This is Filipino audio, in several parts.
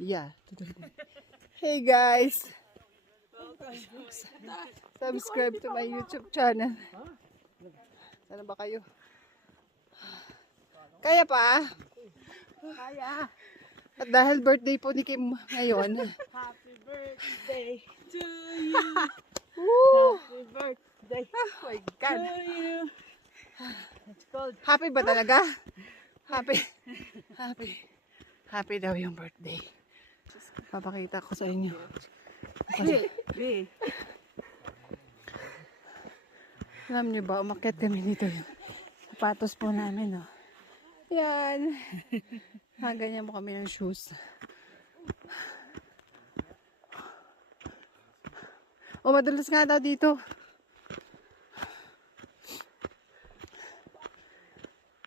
Yeah. Hey guys. Subscribe to my YouTube channel. Sana ba kayo? Kaya pa? Kaya. At dahil birthday po ni Kim ngayon. Happy birthday to you. Woo! Happy birthday Oh my to God. you. It's called Happy ba talaga? Happy. Happy. Happy daw yung birthday. Papakita ko sa inyo. B. Alam niyo ba, umakyat kami dito yung sapatos po namin, oh. Yan. Ganyan mo kami ng shoes. Oh, madulas nga daw dito.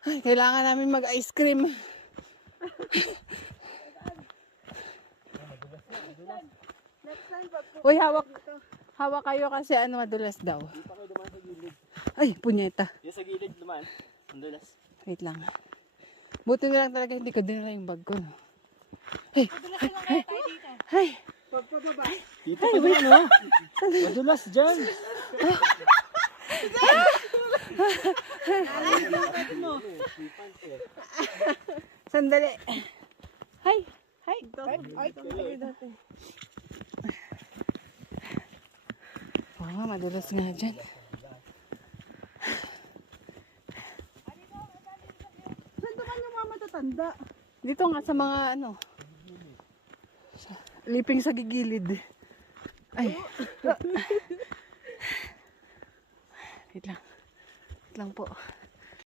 Ay, kailangan namin mag-ice cream. Uy, hawak. Hawak kayo kasi ano, madulas daw. Hindi pa kayo dumaan sa gilid. Ay, punyeta. Yung sa gilid dumaan. Ang dulas. Wait lang. Buti na lang talaga hindi ko dinala yung bag ko, no? Hey! Hey! Hey! Dito pa dumaan, no? Madulas dyan. Sandali. Hi! Hi! Ay, ay, dati. Oo, madulas nga dyan. Saan naman yung mga matatanda? Dito nga sa mga ano. Liping sa gigilid. Ay. Wait lang. Wait lang po.